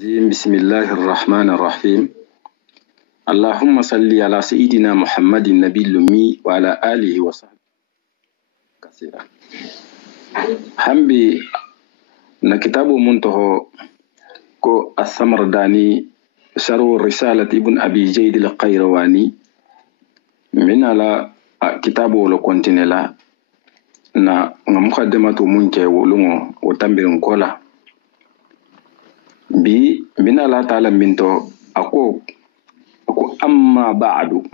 بسم الله الرحمن الرحيم. اللهم صل على سيدنا محمد النبي الأمي وعلى آله وصحبه كثيرا. حمبي نكتاب منتهى كو الثمرداني شرو رسالة ابن أبي جيد القيرواني من على كتابه لكونتينيلا na مقدمة منكي ولونو وتنبيرن كولا bi min Allah ta'ala minto ako amma ba'du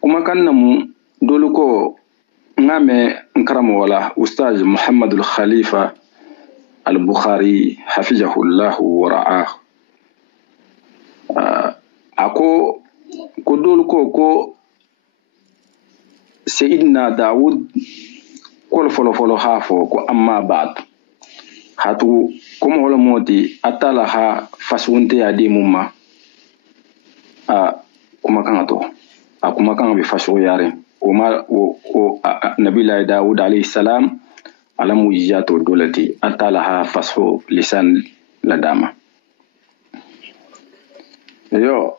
kuma kan namu dole ko ngame nkaramo wala ustaz Muhammad al-Khalifa al-Bukhari hafizahullah wa ra'ah ako ko dole ko Sayyidina Dawud kol folo hafo ko amma ba'd hatu kuma wala moti atala ha fasunte ya di mumma kuma kan to kuma kan bi faso yare o nabila Dawud alayhi salam ala mujizato dolati atala ha faso lisan ladama yo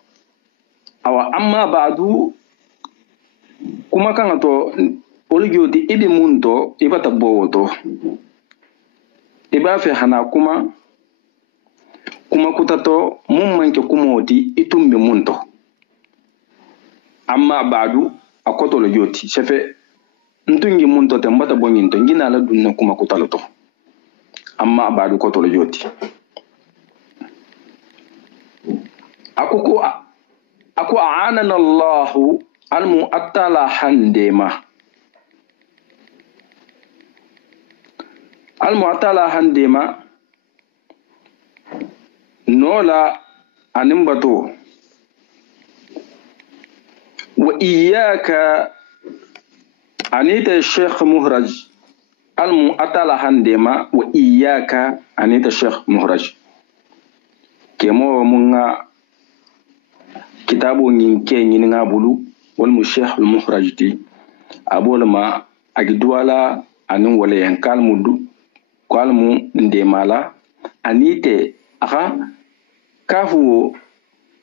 awa amma ba'du kuma kan to olgioti ibi munto ibata bowoto iba fe hana kuma kutato mum manke kumoti itumbe munto amma badu akoto lo joti sefe ntungi munto te mbata bonyinto ngina la dunna kuma kutaloto amma badu koto lo joti ako aanana Allahu almu attala handema المعتلى هندما نولا أنبتو وإياك أنيت الشيخ مهرج المعتلى هندما وإياك أنيت الشيخ مهرج كمو منا كتابو نينكي نينغا بلو والمشيخ المهرج دي أبو لما أجدوالا أنو ولا ينكال مدو kalmu ndemala anite aka kafu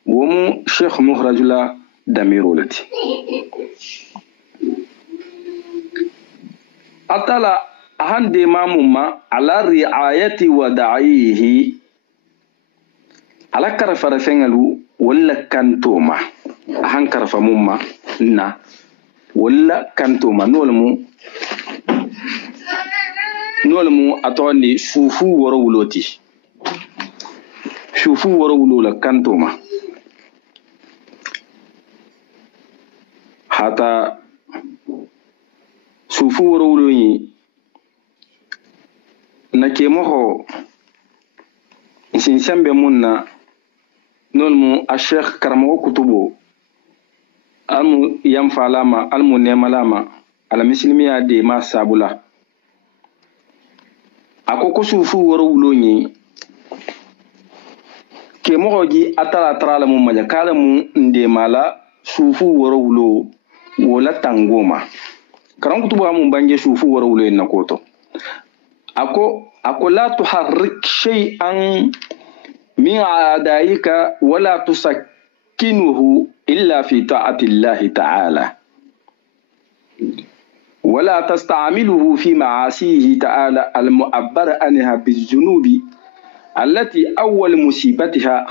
womu Sheikh Muhrajula damirulati atala hande mamuma ala riayati wa da'ihi ala karfara fengalu wala kantoma han karfa mumma na wala kantoma nolmu atoni shufu woro wuloti shufu woro wulola kantoma hata shufu woro wuloyi na kemoho isin sembe munna nolmu a sheikh karamo kutubo almu yamfalama almu nemalama ala mislimiya de ma sabula akoko sufu woro wulonyi ke mogoji atala trala mu manya kala mu ndemala sufu woro wulo wola tangoma karan kutuba mu bange sufu woro wulo na koto ako la tuharrik shay'an min adaika wala tusakkinuhu illa fi ta'ati Allah ta'ala ولا تستعمله في معاصيه تعالى المعبر عنها بالذنوب التي أول مصيبتها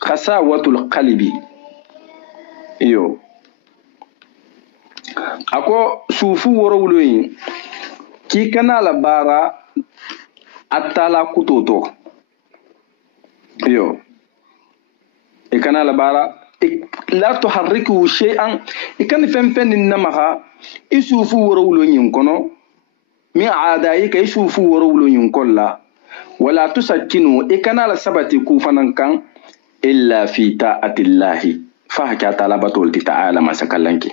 قساوة القلب أكو سوفو ورولوين كي كان لبارا أتالا كتوتو كان لبارا لا تحركه شيئا إكان فنفن إنما يسوفو ورولو ينكونو من عادائك يسوفو ورولو ينكولا ولا تسكنه إكان على سبتي كوفانا كان إلا في طاعة الله فهكا طلبته تعالى ما سكالنك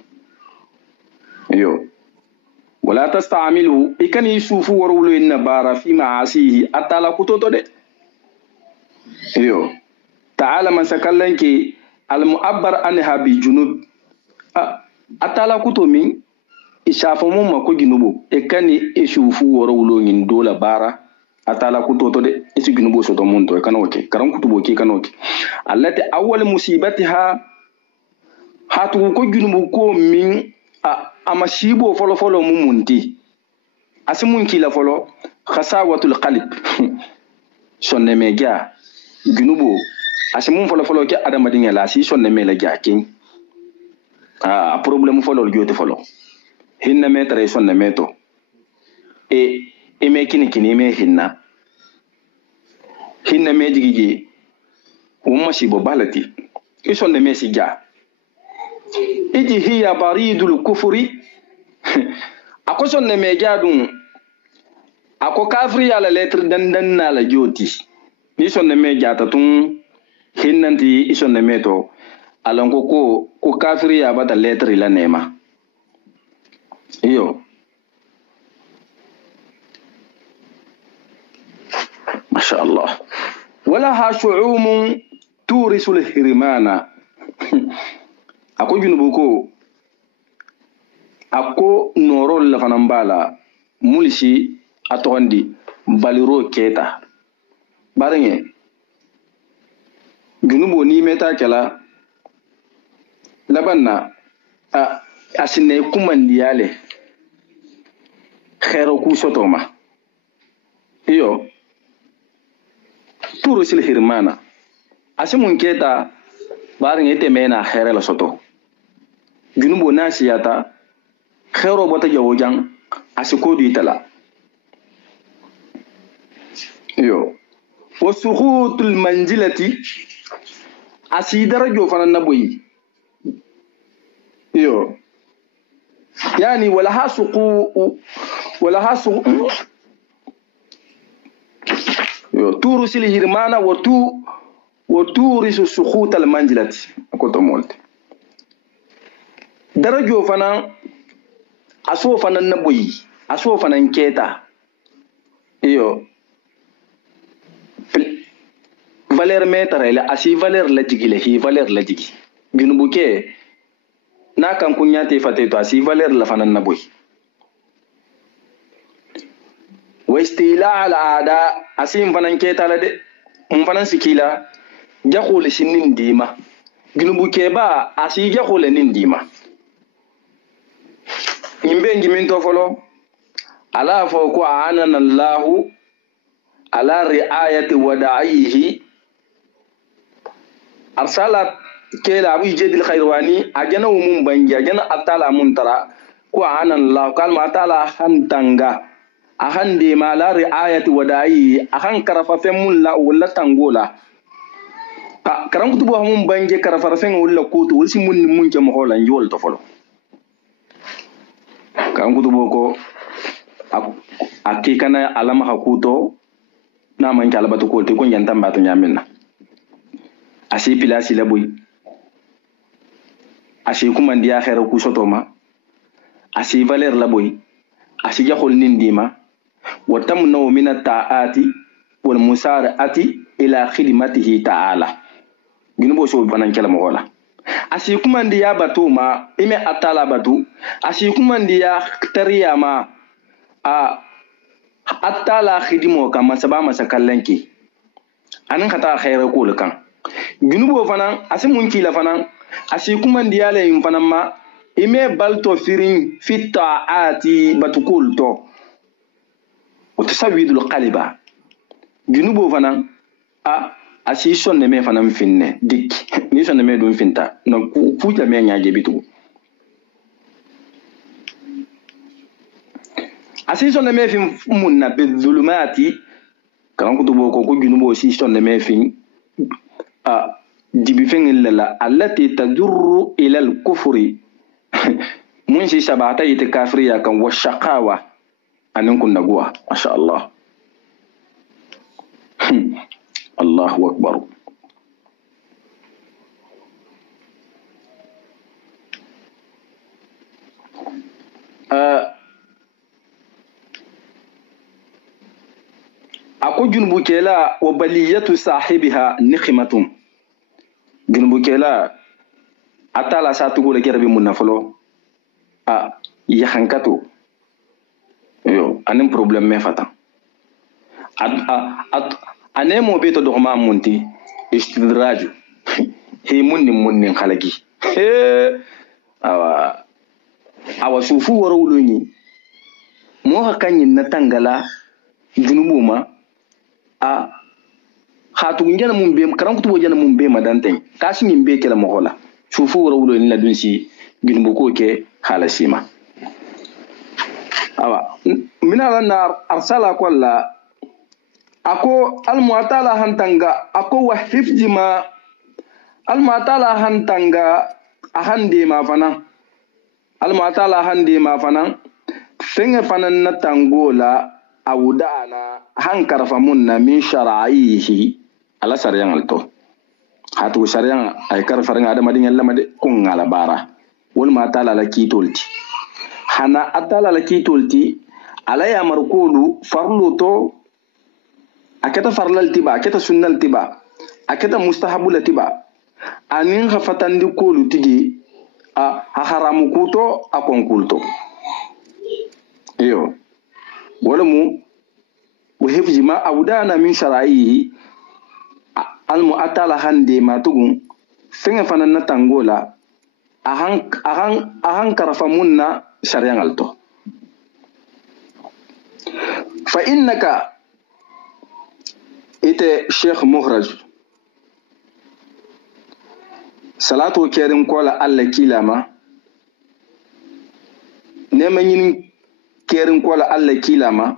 ولا تستعمله إكان يسوفو ورولو ينبارا في معاصيه أتالا كتوتو دي تعالى ما سكالنك المعبر عنها بالجنوب atala kuto min ishafa mun ma ko junubo e kani isufu woro wulo ngin dola bara atala kutoto de isi junubo soto mun to kana oke karan kutubo ke kana oke allati awwal musibatiha hatu ko junubo ko min amasibo folo folo mumunti asimun kila folo khasawatul qalb sonne meja junubo asimun folo folo ke adamadin la si sonne mela jakin problème folo jote folo hinna metre sonne meto e me kini me hinna me jigiji umma sibo balati e sonne me si ja iji hiya baridul kufri ako sonne me jadun ako kafri ala lettre dandan na la joti ni sonne me jata tun hinnanti isonne meto alon ko kafri ya bata lettre la nema iyo masha Allah wala ha shu'um turisul hirmana ako junubu ko ako norol la fanambala mulisi atondi baliro keta baringe junubo ni meta kala labanna asine kumandiyale khero ku sotoma iyo turu sil hirmana asimun keta baringe temena khere la soto junubo nasiyata khero bota jawojan asikodu itala iyo wasukhutul manzilati asidara jo fana naboyi iyo yani wala hasuqu yo turu sil hirmana wa turisu sukhutal manzilati ko to molti darajo fana aso fana naboyi aso fana nketa iyo valeur metre la asi valeur la jigi le hi valeur la jigi junubu ke na kan kunyate fate to asi valeur la fana naboyi wa istila al ada asi fana nketa la de fana sikila jakhul sinin dima junubu ke ba asi jakhul nin dima imbe ngimin to folo ala fo ko anana Allah ala riayati wada'ihi arsala kela abu jedil khairwani ajana umum banja ajana atala muntara ko anana Allah kalma atala hantanga ahande ma la riayati wada'ihi ahan karafa femul la wala tangola karam kutubu mum banje karafa fen wala kutu wulsi mun ke mo holan jol to folo karam kutubu ko akikana alama hakuto na man kala batu ko te ko nyantam batu nyamina asi pilasi la boy asi kuma ndiya khairu ku sotoma asi valeur la boy asi jakhol nindima wa tamnu min at-ta'ati wal musara'ati ila khidmatihi ta'ala ginu bo so banan kala mo wala asi kuma ndiya batu ma ime atala batu asi kuma ndiya tariya ma atala khidimo kama sabama sakallanki anan khata khairu ku kan junubo fana asi mun kila fana asi kuma ndiyale yin fana ma ime balto firin fitaati batukul to utasawidul qalba junubo fana asi sonne me fana mfinne dik ni sonne me dum finta no fuja me nyaaje bitu asi sonne me fin munna bizulumati kan ko tubo ko junubo si sonne me fin dibi fengel la allati tadurru ila al-kufri mun shi sabata yite kafriya kan wa shaqawa anan kun nagwa masha Allah Allahu akbar ako junubu kela wa baliyatu sahibiha niqmatun junubu kela atala sa tugo le gerbi mun nafolo yahankato yo anin problem me fata ane mo beto do ma munti istidraju he munnin khalagi awa sufu woro wuluni mo hakanyin na tangala junubuma a khatu ngena mum be karam kutu wajana mum be madanten kasi min be kala mohola sufu woro wuluni la dunsi junubu ko ke halasima awa minala na arsala kolla ako almuatala hantanga ako wa hifjima almuatala hantanga ahande ma fana almuatala hande ma fana fenge fana na tangola awudana hankarfa munna min sharaihi ala saryan alto hatu saryan ay karfa nga adama din yalla made kun ngala bara wal ma tala la kitolti hana atala la kitolti ala ya markulu farlu to akata farlal tiba akata sunnal tiba akata mustahabul tiba anin hafatandi kolu tigi a haramu kuto akon kulto iyo wala mu wahifji ma awdana min shara'i almu atala hande ma tugun fenga fanan na tangola ahan karafa munna shari'an alto fa innaka ite sheikh muhraj salatu kerin kola alla kilama nemanyin kerin kola alla kilama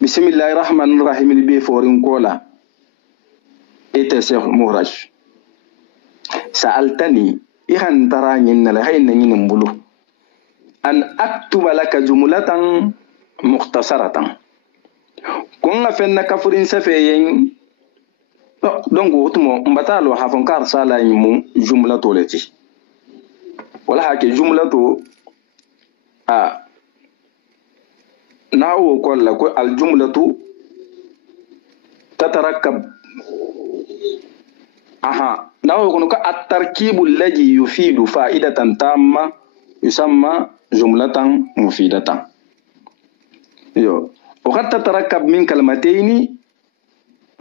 bismillahir rahmanir rahim be forin kola ite sheikh muhraj sa'altani ihan taranyin na hayna yin bulu an aktuba laka jumlatan mukhtasaratan kunga fenna kafurin safeyen donc wotumo mbatalo hafon kar sala mu jumla to leti wala hake jumla to nawo kolla ko al jumlatu tatarakkab nawo kono ka at tarkibu alladhi yufidu fa'idatan tamma yusamma jumlatan mufidatan yo وقد تتركب من كلمتين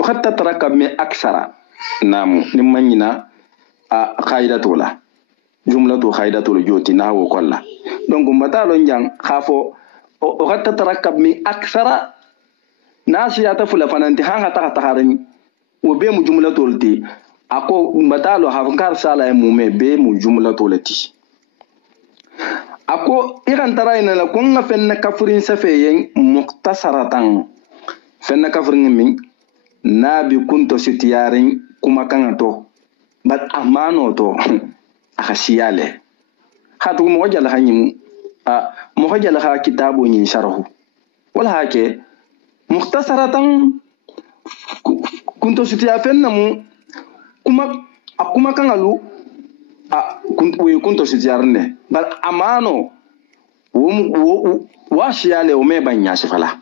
وقد تتركب من أكثر نعم نمنينا قاعدة ولا جملة قاعدة الجوتي نحو كلا دونك مثلا جان خافو وقد تتركب من أكثر ناس يعتفل فننتي هان تخارني وبيم جملة تولتي أكو مثلا هافنكار سالا يمومي بيم جملة تولتي ako iran tarayna la kunga fenna kafurin safeyen muktasaratan fenna kafurin min nabi kunto sitiyarin kuma kangato bat amano to akhashiyale hatu mo wajala hanyim mo wajala ha kitabu ni sharhu wala hake muktasaratan kunto sitiya fenna mu kuma kangalu kunto sitiyarne bal amano wa shiyale o me banya sifala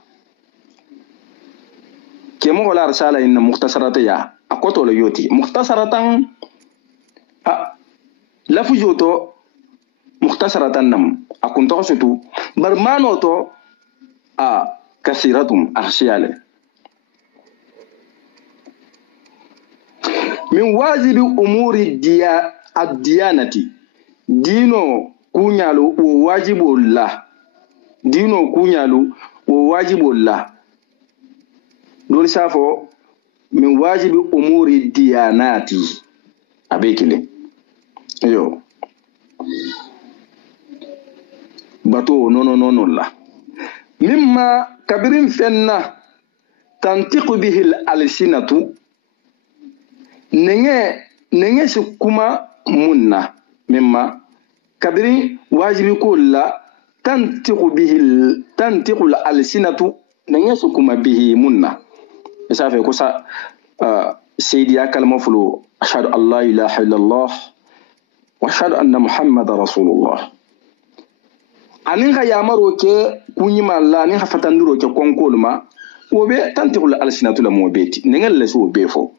kemo wala risala inna mukhtasarata ya akoto lo yoti mukhtasaratan lafu joto mukhtasaratan nam akunto sutu bar mano to kasiratum akhshiyale min wajibi umuri addiyanati dino kunyalu wo wajibullah dino kunyalu wo wajibullah dol safo min wajibi umuri diyanati abekile yo bato no la mimma kabirin fenna tantiqu bihi al-alsinatu nenge su kuma munna mimma kabiri wajibi ko la tantiqu al-alsinatu nenge su kuma bihi munna isa fe ko sa sayyidi ya kalma fulo ashhadu an la ilaha illallah wa ashhadu anna muhammadar rasulullah anin ga yamaro ke kunyima la ni hafatanduro ke konkolma wobe tantiqu al-alsinatu la mobeti nenge le so befo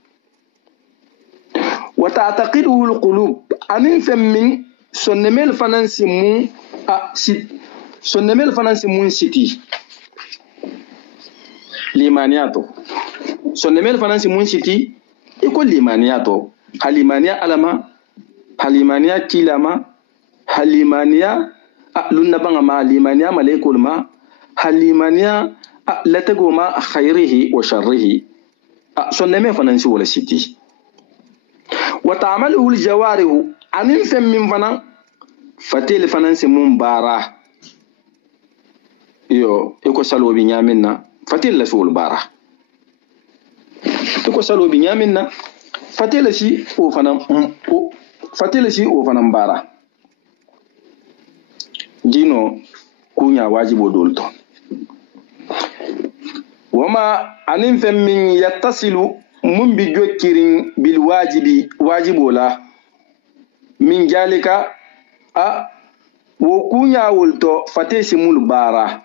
وتعتقده القلوب أمين فمن سنميل فننسي مو si sonnemel fana si mun siti limaniyato sonnemel fana si mun siti iko limaniyato halimaniya alama halimaniya kilama halimaniya lunna banga ma halimaniya malaikul ma halimaniya latego ma khairihi wa sharrihi sonnemel fana si wala siti wa ta'amaluhu aljawarihu anin fem min fana fatel fana si mun bara yo iko salobi nyaminna fatel la sul bara iko salobi nyaminna fatel si o fana bara dino kunya wajibo dolto wama anin fem min yattasilu mun bi jokirin bil wajibola min jalika wo kunya wulto fatesi mul bara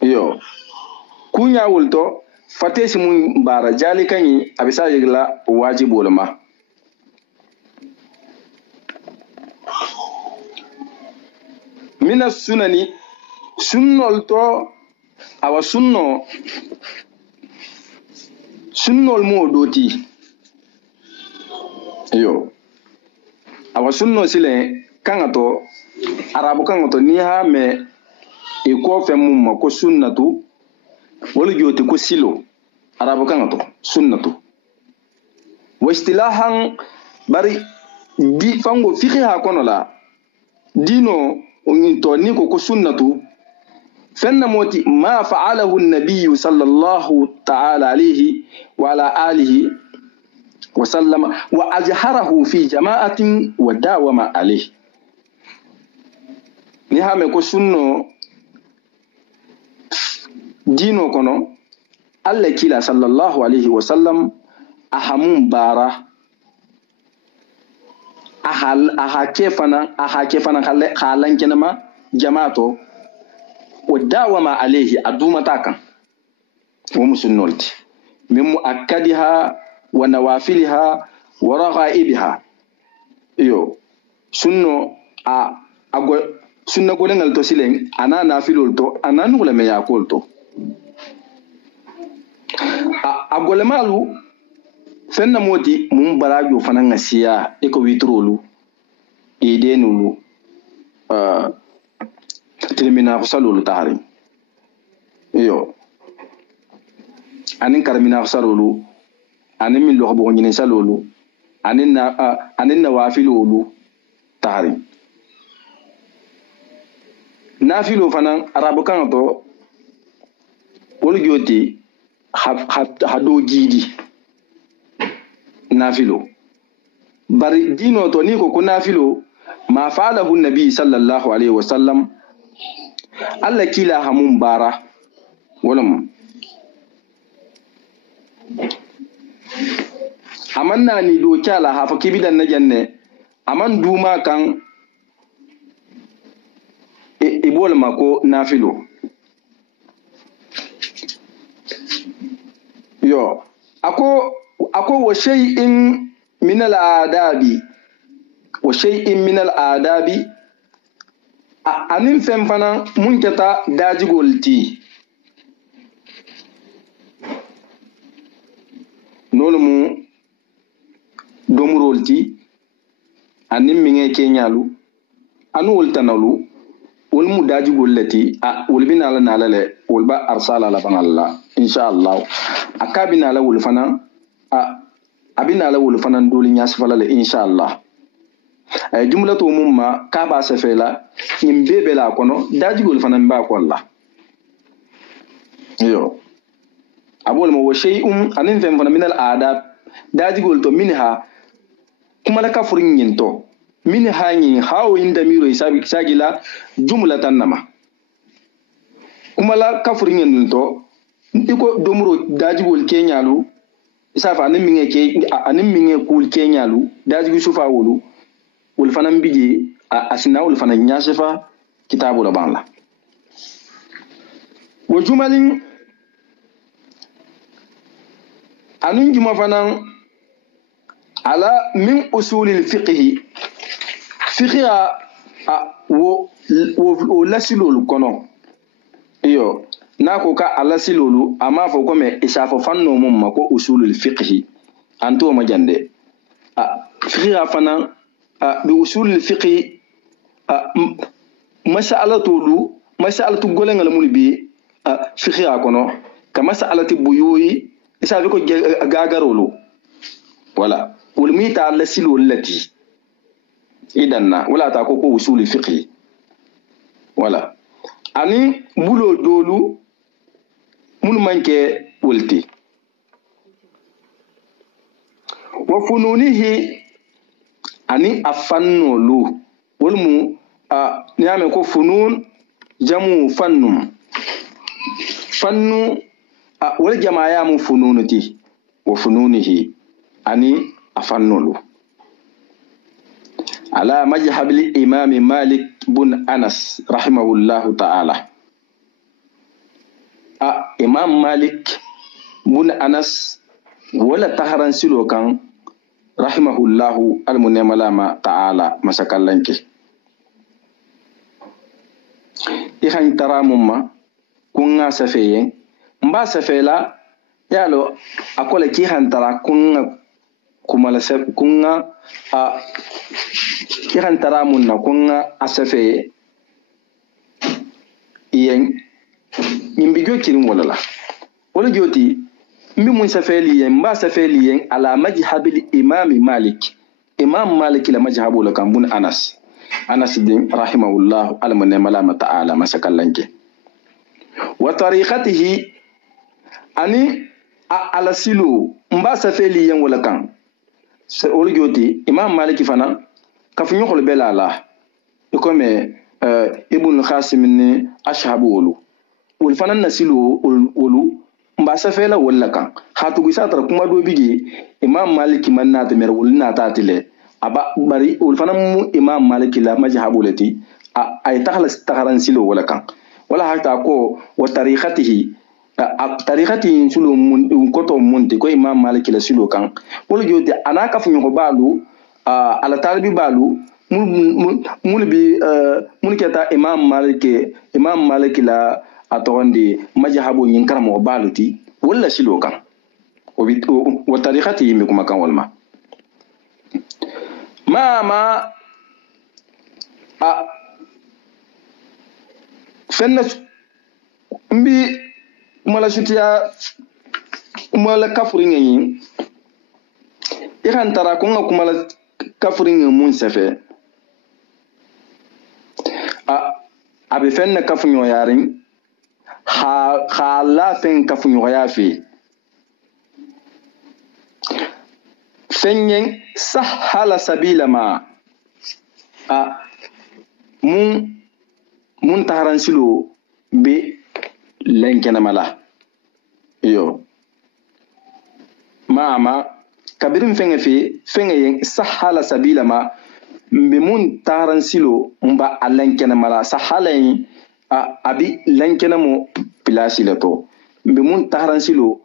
yo kunya wulto fatesi mun bara jalika ni abisa yigla wajibola ma mina sunani sunnol to awa sunnol mo doti yo awa sunno sile kanga to arabu kanga to ni ha me e ko fe mum ko sunnatu wala joti ko silo arabu kanga to sunnatu wa istilahan bari di fango fiqh ha kono la dino on to ni ko sunnatu fenna moti ma fa'alahu an-nabiy sallallahu ta'ala alayhi wa ala alihi wa sallama wa ajharahu fi jama'atin wa dawama alayhi ni ha me ko sunno dino kono alla kila sallallahu alayhi wa sallam ahamun bara aha kefana halan kenama jama'ato wa dawama alayhi aduma takan wa musunnolti min muakkadiha wa nawafiliha wa raghaibiha yo sunno sunna golengal to silen ana nafilol to ana nugula me yakol to agole malu fenna moti mum barajo fana ngasiya e ko witrolu e denulu termina salulu tahari yo anin karmina salulu anin min lo bo ngine salulu anin na wafilulu tahari nafilo fana arabu kan to wol joti hado jidi nafilo bari dino to ni ko nafilo ma fa'alahu nabi sallallahu alaihi wasallam alla kila hamun bara walam amanna ni do kyala hafa kibidan na janne aman duma kan ibol mako nafilo yo ako wa shay'in min al-adabi anin fem fana mun keta dajigolti nolmu domurolti anin minge kenyalu anu woltanalu wolmu dajigollati wolbina la nalale wolba arsala la bangalla inshallah akabina la wolfana abina la wolfana doli nyasfala la inshallah ay jumlatu mumma ka ba sefela nimbebe la kono dajigol fana mba kolla yo abol mo shay'un anin fem fana min al adab dajigol to minha kuma la kafurin yinto min hanyi hawo inda miro isabi sagila jumlatan nama kuma la kafurin yinto iko domro dajigol kenyalu isafa anin minge kul kenyalu dajigol sufa wolu wol fanan bije asina wol fanan nyashifa kitabu la banla wa jumalin anun juma fanan ala min usulil fiqh wo lasilolu kono iyo nako ka alasilolu ama fo ko me ishafo fanno mum mako usulul fiqh anto majande fiqh fana bi usulul fiqh masalatu golengal mun bi fiqh kono ka masalati buyoyi isabe ko gagarolu wala wal mita alasilolu lati idanna wala ta ko usulul fiqh wala ani bulo dolu mun manke wolti wa fununihi ani afannolu wolmu niame ko funun jamu fannu wal jamaaya mu fununuti wa fununihi ani afannolu على مذهب الإمام مالك بن أنس رحمه الله تعالى إمام مالك بن أنس ولا تهران سلوكان رحمه الله المنملama تعالى مسكالنك إخان ترامما كنا سفيين مبا سفيلا يالو أقول كي هانترا كنا kiran taramun na kunga asafe yen nimbi jokirin wala wala joti mbi mun safeli yen ba safeli yen ala majhabil imam malik la majhabu la kambun anas bin rahimahullah alman malama ta'ala masakallanke wa tariqatihi ani ala silu mba safeli yen wala kan wala joti imam malik fana kafunyo khol belala ikome ibn qasim ni ashabu wolu wol fanan nasilu wolu mba safela wala kan hatu gisa tar kuma do bigi imam maliki man na tamer wol na tatile aba bari wol fanan mu imam maliki la majhabu lati ay takhlas takharan silo wala kan wala hakta ko wa tariqatihi sulu mun koto munti ko imam maliki la silo kan wala joti anaka funyo ko balu ala talibi balu mun keta imam malik la atondi majhabu nyin karamo baluti wala silo kan wa tariqati mi kuma kan walma mama fenna mbi mala shutiya mala kafurin yin ikan tara kunga kumala kafurin mun sefe abi fenna kafunyo yarin ha la fen kafunyo yafi fenyen sahala sabila ma mun taharan silo be lenkena mala yo mama kabirin fenge yen sahala sabila ma mbe mun taran silo mba alankena mala sahala yin abi lankena mo pilasi leto mbe mun taran silo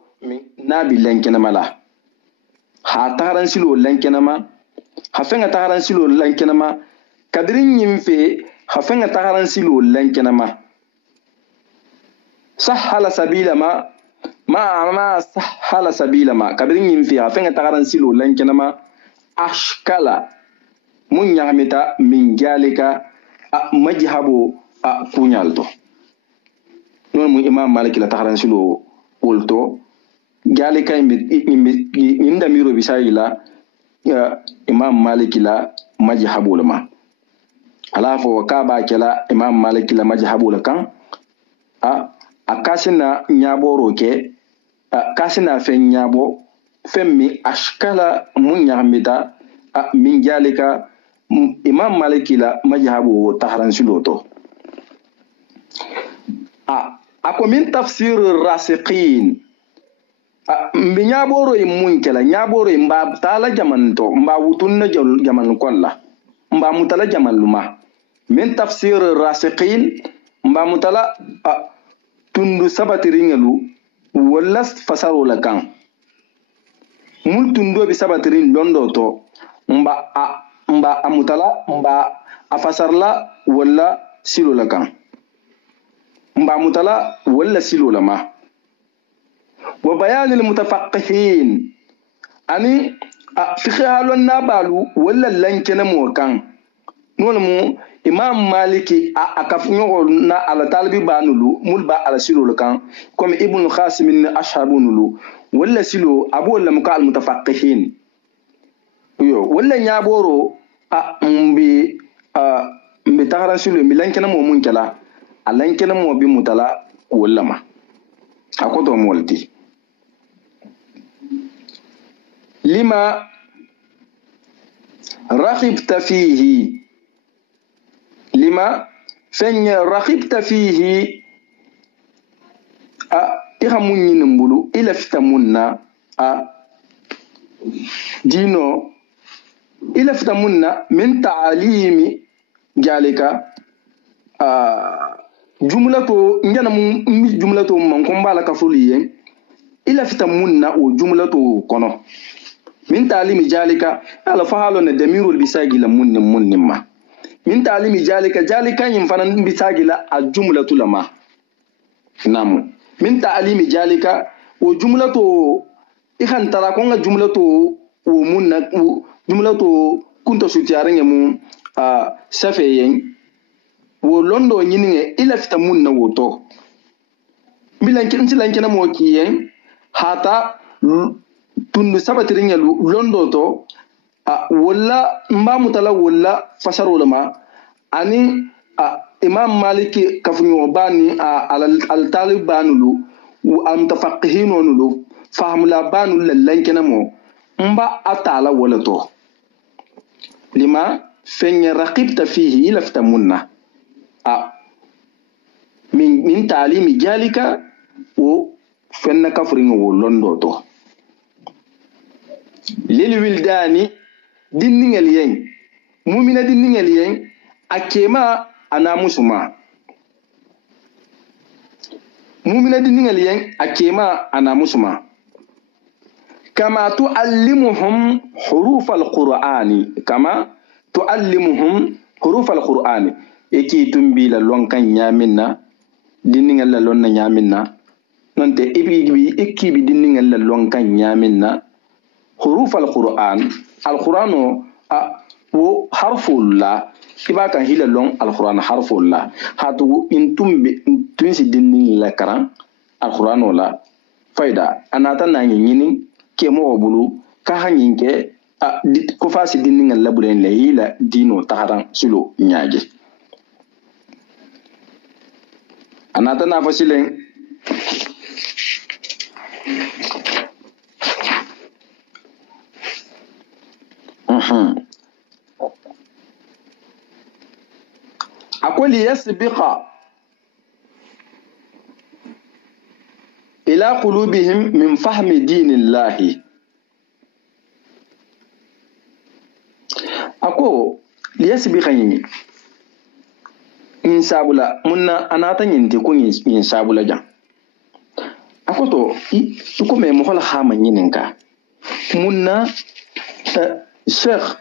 nabi lankena mala ha taran silo lankena ma ha fenga taran silo lankena ma kabirin yin fe ha fenga taran silo lankena ma sahala sabila ma sahala sabila ma kabirin yin fi afenga tagaran silo lankena ma ashkala mun yamita min jalika majhabu kunyalto non mu imam malik la tagaran silo ulto jalika inda miro bisayila imam malik la majhabu lama alafo wakaba kala imam malik la majhabu la kan akasina nyaboro ke kasina fen nyabo femmi ashkala mun yamida min jalika imam maliki la majhabu tahran siloto ako min tafsir rasiqin mbi nyaboro mun kala nyaboro mba tala jamanto mba wutunna jaman kolla mba mutala jaman luma min tafsir rasiqin mba mutala tundu sabatiringalu wala fasaro la kan mul tundo bi sabatirin londo to mba amutala mba afasarla wala silo la kan mba mutala wala silo la ma wa bayanil mutafaqqihin ani fiqh halon nabalu wala lankena mo kan non mo imam maliki akaf ñogol na ala talibi banulu mulba ala silo kan comme ibn qasim min ashabunulu wala silo abu wala muka al mutafaqqihin yo wala nyaboro mbi tagaran silo mi lankena mo mun kala alankena mo bi mutala wala ma akoto molti lima rakhibta fihi lima fanya rakhibta fihi ira munyin mbulu ila fitamunna dino ila fitamunna min ta'alimi jalika jumlato njana mu jumlato man ko mbala ka fuliyen ila fitamunna o jumlato kono min ta'alimi jalika ala fahalo na damirul bisagi la munnim ma min ta'alimi jalika yin fanan bisagi la a jumlatu lama namu min ta'alimi jalika o jumlato ikhan tara ko nga jumlato o munna jumlato kunta sutiyarin mu safeyen wo londo nyinge ila fitamunna woto milankin mo kiyen hata tundu sabatirin yalu londo to wala mbamutala wala fasaro lama ani imam maliki kafunyo bani al talibanulu am tafaqqihinulu fahmula banul lankena mo mba atala wala to lima fenya raqibta fihi ila fitamunna min ta'limi jalika wo fenna kafrin wo londo to lil wildani dinningal yen mumina dinningal yen akema ana musuma mumina dinningal yen akema ana musuma kama tuallimuhum huruf alqur'ani kama tuallimuhum huruf alqur'ani eki tumbi la lonkan nyaminna dinningal la lonna nyaminna nonte ibi ekibi dinningal la lonkan nyaminna huruf alquran wo harful la kiba kan hila long alquran harful la hatu intumbi tunsi dinnin la karan alquran la faida anata na nyini ke mo bulu ka hanyinke ko fasi dinnin la bulen la hila dino taharan sulo nyaage anata na fasilen أقول يسبق إلى قلوبهم من فهم دين الله أقول ليسبق إن سابلا منا أنا تنين تكون إن سابلا جا أقول تو يكون مهلا خام ينكا منا الشيخ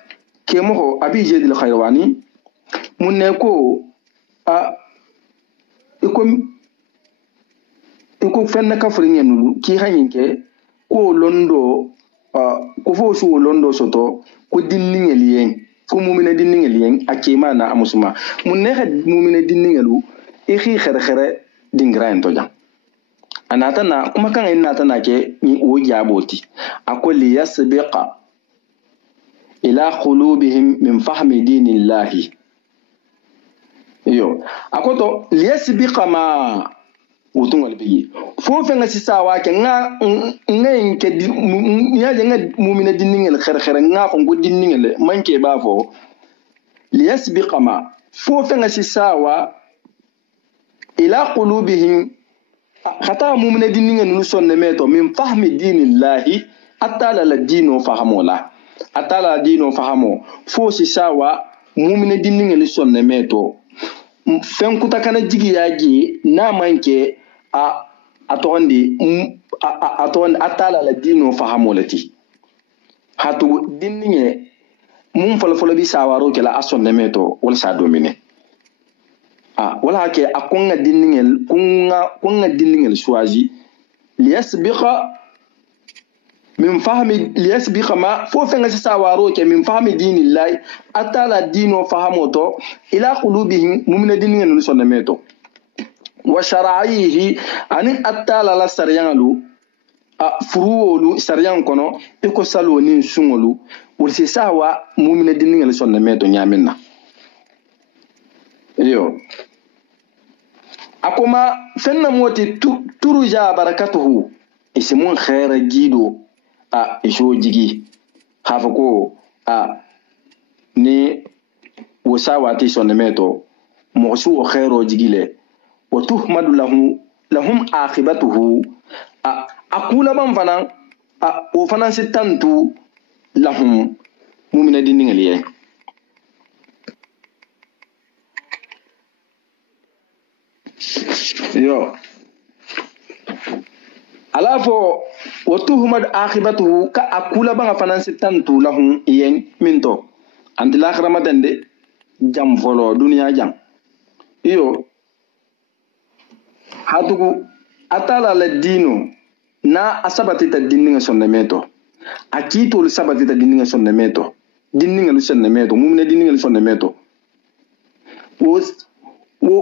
كيمو أبي جد الخيرواني منا كو iko fenna kafrin yanulu ki hanyinke ko londo ko fo su londo soto ko dinningal yen ko mumina dinningal yen akema na amusuma mun ne mumina dinningalu ikhi khere dingrain to jam anata na kuma kan ina tana ke ni o jaboti akulli yasbiqa ila qulubihim min fahmi dinillahi yo akoto liyasbiqa ma utungol bi fo fe nga sisawa ke nga nke nyaje nga mumina dinningal khere nga ko dinningal manke ba fo liyasbiqa ma fo fe nga sisawa ila qulubihim khata mumina dinningal nu sonne meto min fahmi dinillahi atala la dino fahamola atala dino fahamo fo sisawa mumina dinningal sonne meto fen kuta kana jigi yaji na manke atondi atala la dino fahamolati hatu dinninge mun fɔlɔfɔlɔ bi sawaro kɛla a sɔnnɛmɛ tɔ walasa a domine wala ke a ko n ka dinningel choisi liyasbiqa min fahmi liyasbiqa ma fo fɛn ka si sawaro kɛ min fahmi dinillahi atala dino fahamo tɔ ila qulubihim mumina dinningel nu sɔnnɛmɛ tɔ wa sharaihi ani atala la sariyangalu furuwolu sariyan kono iko salo ni sungolu wursi sawa mumina dinningel sɔnnɛmɛ tɔ ɲamin na yo akoma fenna moti turuja barakatuhu isimun khaira gido iso jigi hafa ko ni wasawati sonnemeto mosu khairo jigile wa tuhmadu lahum akhibatuhu akula ban fana o fana sitantu lahum mu'mina diningaliye yo alafo watuhumad akhibatuhu ka akula banga fanansi tantu lahum yen minto anti lakhira matande jam folo dunya jam iyo hatugu atala la dino na asabati ta dinninga sonnemeto akito lu sabati ta dinninga sonnemeto dinninga lu sonnemeto mumne dinninga lu sonnemeto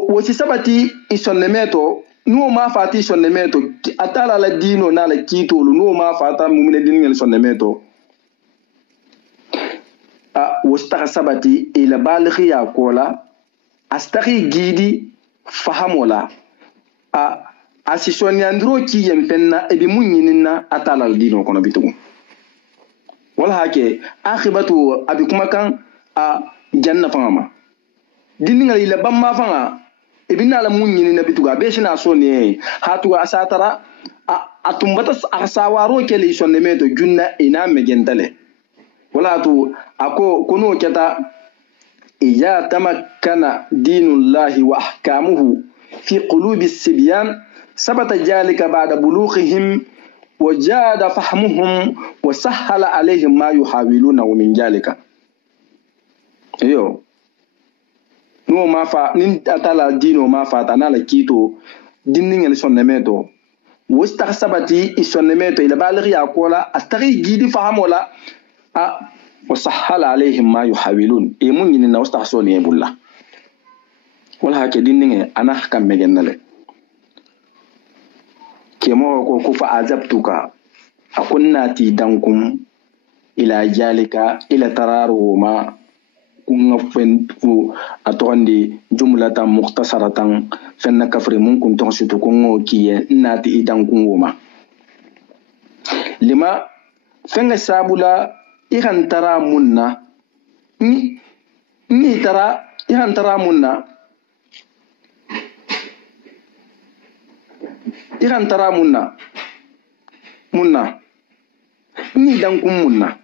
wosi sabati isonnemeto nuo ma fati sonnemeto atala la dino na la kitolu nuo ma fata mumine diningel sonnemeto wostaka sabati ila balighi ya kola astaki gidi fahamola asisoni andro ki yempenna ebi munyininna atala la dino kono bitugu wala hake akhibatu abi kuma kan janna fama dinningal ila bamma fanga ibina la munyini na bituga be shina so ne hatu asatara atumbata asawaro kele sonne meto junna ina megentale wala tu ako kuno keta iya tamakkana dinullahi wa ahkamuhu fi qulubi as-sibyan sabata jalika ba'da bulughihim wa jada fahmuhum wa sahhala alayhim ma yuhawiluna min jalika yo no ma fa nin atala dino ma fa tanala kito dinning sonnemeto wosta sabati isonnemeto ila balighi yakola astari gidi fahamola wa sahhala alaihim ma yuhawilun mun yin na wosta soni bulla wala hake dinning ana kam megennale kemo ko kufa azabtuka akunnati dankum ila jalika ila tararu ma kunga fentu atondi jumlatan mukhtasaratan fenna kafri mun kun tonsutu kungo kiye nati idan kungoma lima fenga sabula ihan tara munna ni tara ihan tara munna ihan tara munna ni dan kun munna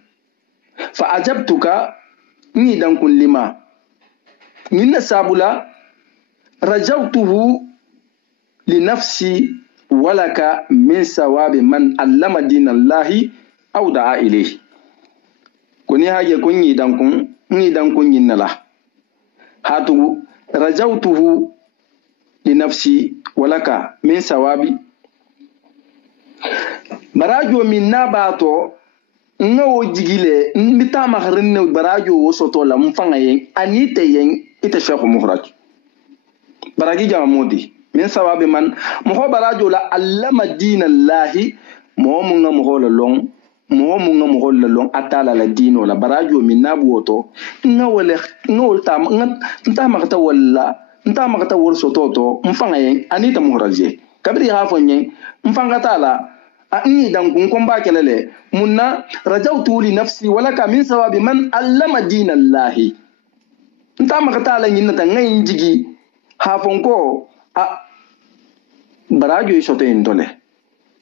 fa ajabtuka ni dan kun lima ninna sabula rajawtuhu li nafsi walaka min sawabi man allama dinallahi aw da'a ilayhi kuni haje kun ni dan kun yinnala hatu rajawtuhu li nafsi walaka min sawabi barajo min nabato ngawo jigile mbita makhrinne barajo wosoto la mfanga yen anite yen ite shekhu muhraj baragi jamodi min sawabi man mo barajo la allama dinallahi mo munga mo la long atala la dino la barajo min nabuoto ngawol tam nta makata walla nta makata worsoto to mfanga yen anite muhraje kabri hafonyen mfanga tala ani dan kun komba kelele munna rajawtu li nafsi walaka min sawabi man allama dinallahi nta makata la nyinna ta ngay jigi hafonko barajo isoto entole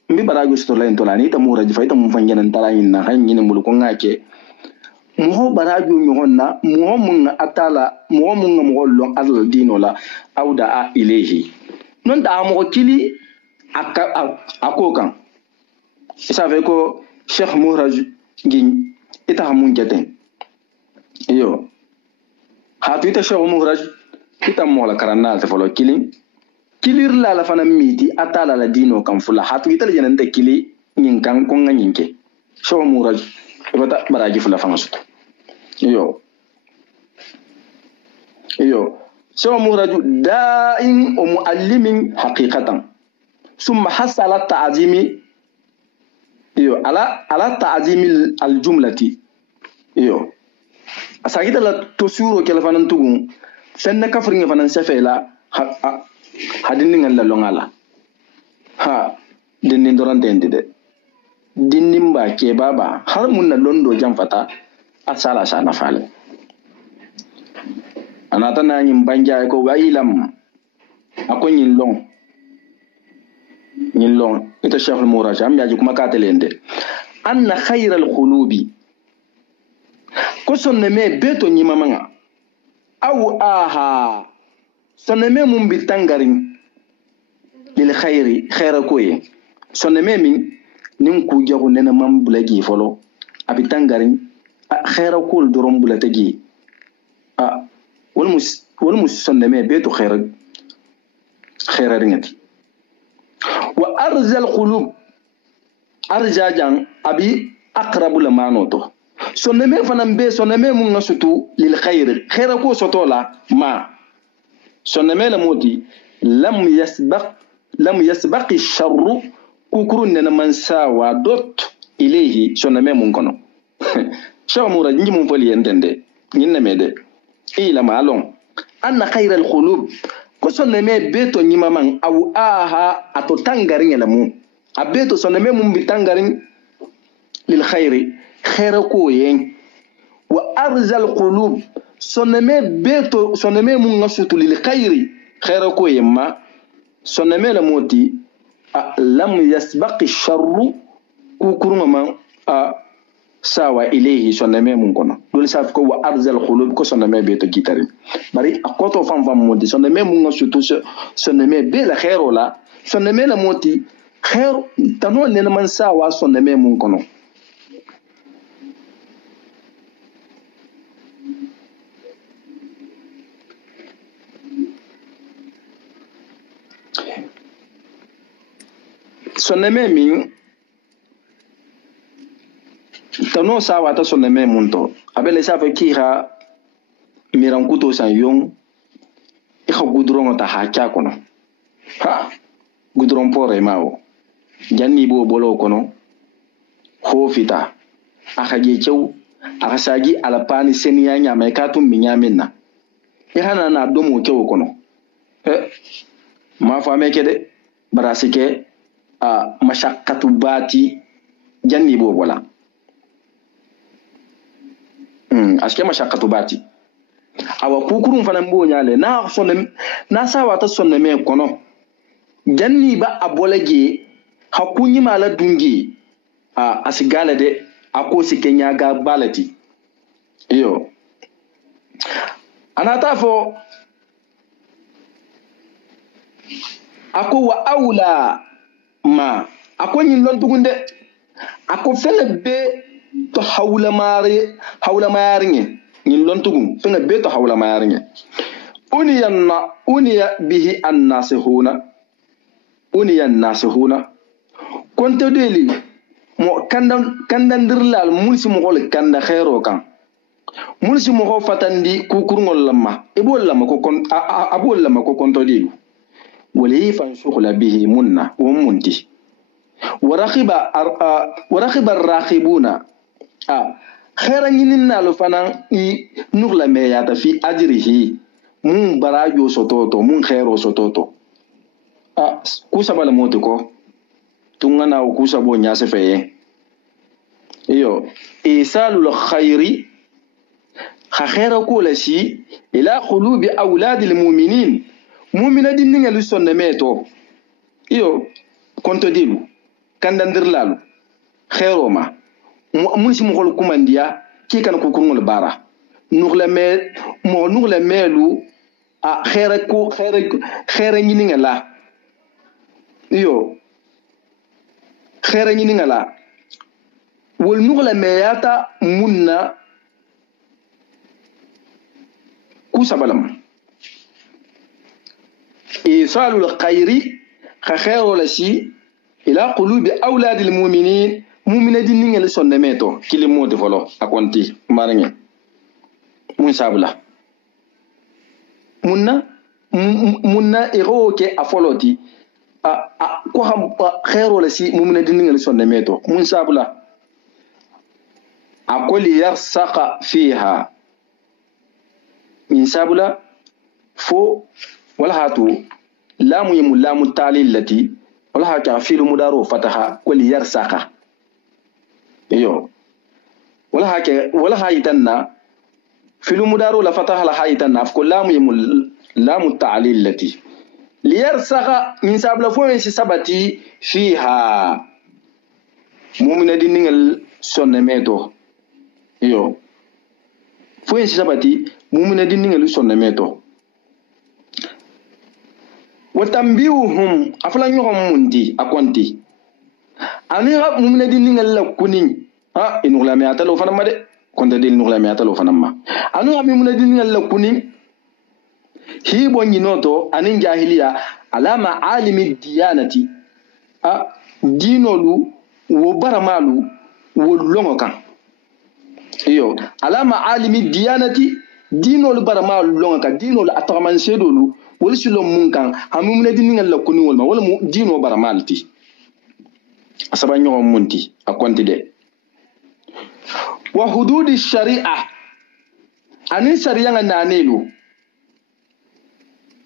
mbi barajo isoto la entola ni ta muraji fa ita mun fangena ntala nyinna hay nyina mul ko ngake mo barajo mi honna mo mun atala mo mun mo lon adal dinola awda a ilayhi non da mo kili akokan isa fe ko Cheikh Mouraj gin ita mun jaten iyo hatu ita shaw muhraj ita mola karanna ta folo kilin kilir la fana miti atala la dino kan fula hatu ita le nante kili nyin kan ko nganyinke shaw muhraj ibata baraji fula fanga suto iyo shaw muhraj da'in wa muallimin haqiqatan summa hasala ta'zimi iyo ala ta'zimi al-jumlati iyo asagita la tosuro kala fanan tugun fenna kafringa fanan safela hadin ngal longala ha dinnin doran de dinnin ba ke baba har mun na londo jam fata asala sana fale anata na yin banja ko wailam akon yin long ita shaykh al-muraj am yaji kuma katelende anna khayral qulubi ko sonne me beto nyima manga aw aha sonne me mum bitangarin lil khaira koye sonne me min nin ku jago nena mam bulagi folo abitangarin khaira kul dorom bulatagi wal mus sonne me beto khaira ringati wa arzal qulub arjajan abi aqrabu lamanoto soneme fanan be soneme mun ngasutu lil khair khaira ko sotola ma soneme la moti lam yasbaq ash-sharr kukurun na man sawa dot ilayhi soneme mun kono shawmura ngi mun fali entende nyinna mede ila malon anna khayra al-qulub ko soneme beto nyima man aw aha ato tangarin la mu abeto soneme mun bitangarin lil khairi khaira ko yen wa arzal qulub soneme beto soneme mun ngasutu lil khairi khaira ko yemma soneme la moti lam yasbaqi sharru kukuruma man sawa ilayhi soneme mun kono dol saf ko wa arzal qulub ko soneme beto gitari bari akoto fam moti soneme mun ngasutu soneme be la khairo la soneme la moti khair tano ne man sawa soneme mun kono soneme min tano sawa ta soneme mun to abele safa kiha miran kuto san yon ikha gudron ta hacha kono ha gudron pore mawo janni bo bolo kono ho fita aka je cew aka sagi alapani seniya nya mai katum minyaminna ihana na domo cew kono ma fa meke de barasike mashaqqatu bati janni bo bola aske mashaqqatu bati awa kukurun fana mbo nyale na sawa ta sonne me kono janni ba abolage hakunyi mala dungi asigala de akosi kenya ga balati iyo anata fo ako wa aula ma ako nyin lon tugunde ako fele be to hawla maringe nyin lon tugun fele be to hawla maringe uniya bihi annasihuna konto deli mo kandan dirlal mulsi mo gol kanda khairo kan mulsi mo go fatandi kukurngol lamma ibol lamma ko kon abol lamma ko konto delu wali fan shughla bihi munna wa munti waraqiba ar-rakhibuna khairan yininna lo fanan i nugla me yata fi ajrihi mun barajo sototo mun khairo sototo kusabala moto ko tungana kusabo nyase feye iyo isalul khairi khaira kula shi ila qulubi auladil mu'minin mu'mina dinninga lu sonne meto iyo konto dilu kandandirlalu khairo ma mun si mo hol kumandiya ki kan ko kurngol bara nugle melu khaira nyinninga la iyo khaira nyinninga la wol nugla meyata munna كوسبلم إيصال الخير خير ولا شيء إلى قلوب أولاد المؤمنين مؤمنين دين اللي سنميتو كلمة دفلو أكونتي مارني من سابلا منا إيروكي أفولوتي ko ham khairo la si mumina dinin li sonne meto mun sabula akoli yarsaqa fiha min sabula fo wala hatu lamu yemu lamu talil lati wala haka filu mudaro fataha koli yarsaqa iyo wala hayitanna filu mudaro la fataha la hayitanna ko lamu yemu lamu ta'lil lati ليرسخ من سابلا فوين سبتي فيها مؤمن دين السنميتو يو فوين سبتي مؤمن دين السنميتو وتنبيههم أفلان يوم مندي أكونتي أنا مؤمن دين الكونين إنه لا مياتلو فنما ده كنت دين إنه لا مياتلو فنما أنا مؤمن دين الكونين هي بوني نوتو أنين جاهلية على معالم الديانة دينولو وبرمالو ولونغكان iyo على معالم الديانة دينولو برمالو لونغكان دينولو أتغمان سيدولو ولسلو منكان همومنا دينين اللقوني والما ولا دينو برمالتي أسابان يوم منتي أكوانتي دي وحدود الشريعة أنين سريانا نانيلو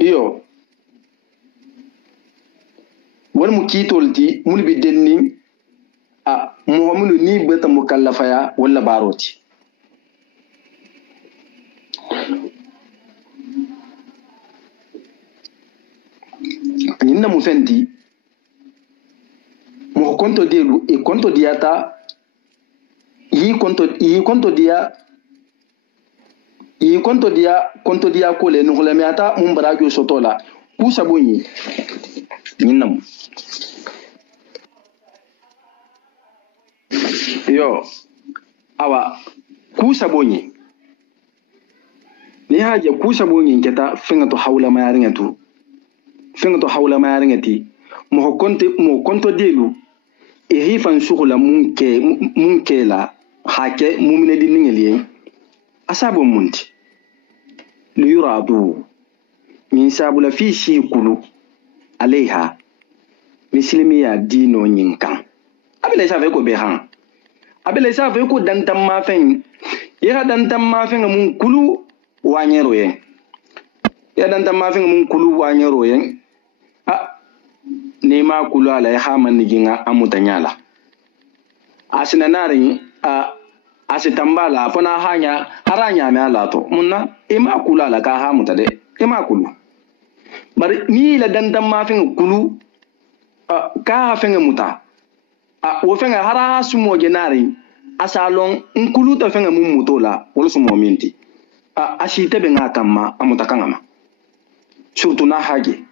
iyo wani mukitolti mun bi denni muhammadu ni bata mukallafaya wala baroti ninna mu fendi mo konto delu e konto diata yi konto dia ko le no le miata mun barajo sotola ku saboni ninnam yo awa ku saboni ni haje ku saboni keta fenga to hawla mayaringati mo konto delu e hifan shughula munke la hake mumine diningeli asabo munti liyuradu min sabula fi shikulu alaiha mislimiya dino nyinkan abele sa fe ko be han abele sa fe ko dantam ma fen ya dantam ma fen mun kulu wanyero yen ya dantam ma fen mun kulu wanyero yen ne ma kulu ala ha man niginga amutanyala asina narin asitambala fona hanya haranya me alato munna ima kula la ka ha muta de ima kulu bari ni la dandam ma fin kulu ka ha fin muta wo fin hara sumo genari asalon nkulu ta fin mun mutola wala sumo minti asite be ngakamma amuta kangama surtout na haje